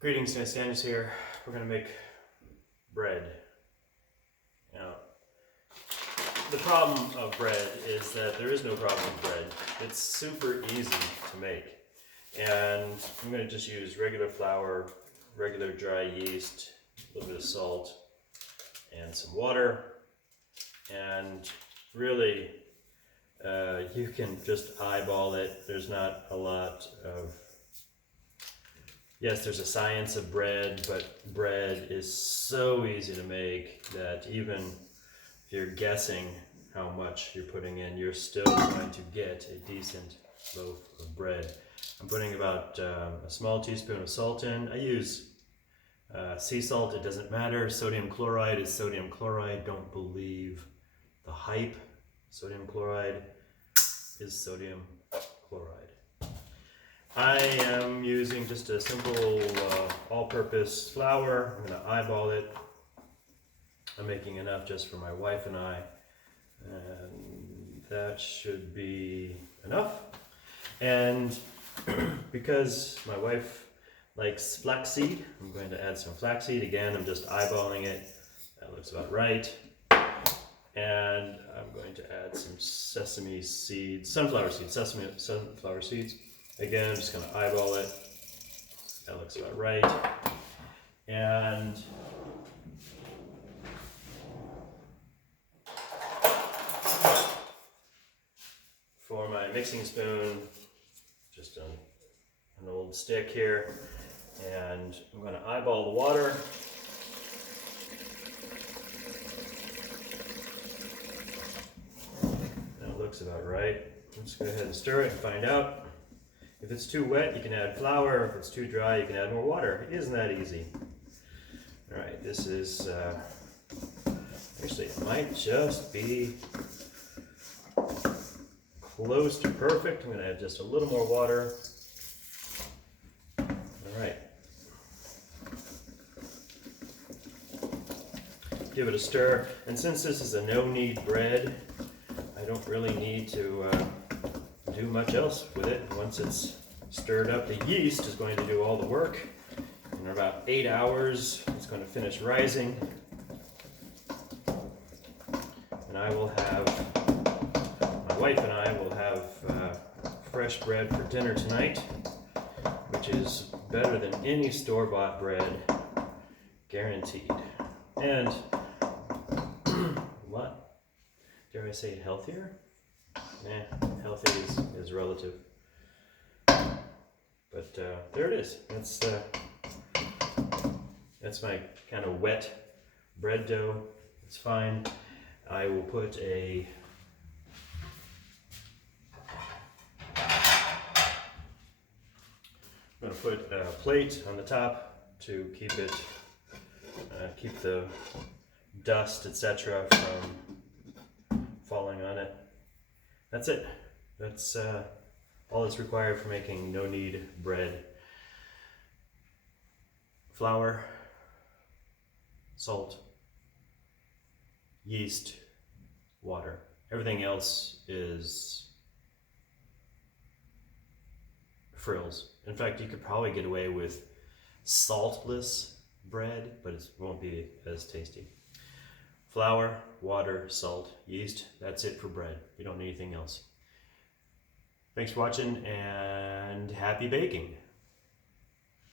Greetings, Daniel's here. We're going to make bread. Now, the problem of bread is that there is no problem with bread. It's super easy to make. And I'm going to just use regular flour, regular dry yeast, a little bit of salt, and some water. And really, you can just eyeball it. There's not a lot of... Yes, there's a science of bread, but bread is so easy to make that even if you're guessing how much you're putting in, you're still going to get a decent loaf of bread. I'm putting about a small teaspoon of salt in. I use sea salt, it doesn't matter. Sodium chloride is sodium chloride. Don't believe the hype. Sodium chloride is sodium chloride. I am using just a simple all-purpose flour. I'm going to eyeball it. I'm making enough just for my wife and I. And that should be enough. And because my wife likes flaxseed, I'm going to add some flaxseed. Again, I'm just eyeballing it. That looks about right. And I'm going to add some sesame seeds, sunflower seeds, sunflower seeds. Again, I'm just going to eyeball it. That looks about right. And for my mixing spoon, just an old stick here. And I'm going to eyeball the water. That looks about right. Let's go ahead and stir it and find out. If it's too wet, you can add flour. If it's too dry, you can add more water. It isn't that easy. All right, this is, actually, it might just be close to perfect. I'm going to add just a little more water. All right. Give it a stir. And since this is a no-knead bread, I don't really need to do much else with it. Once it's stirred up, the yeast is going to do all the work. In about 8 hours, it's going to finish rising. And I will have, my wife and I will have fresh bread for dinner tonight, which is better than any store-bought bread, guaranteed. And, what? Dare I say healthier? Healthy is relative. But there it is. That's my kind of wet bread dough. It's fine. I will put I'm going to put a plate on the top to keep it, keep the dust, etc., from falling on it. That's it. That's all that's required for making no-knead bread. Flour, salt, yeast, water. Everything else is frills. In fact, you could probably get away with saltless bread, but it won't be as tasty. Flour, water, salt, yeast, that's it for bread. You don't need anything else. Thanks for watching and happy baking.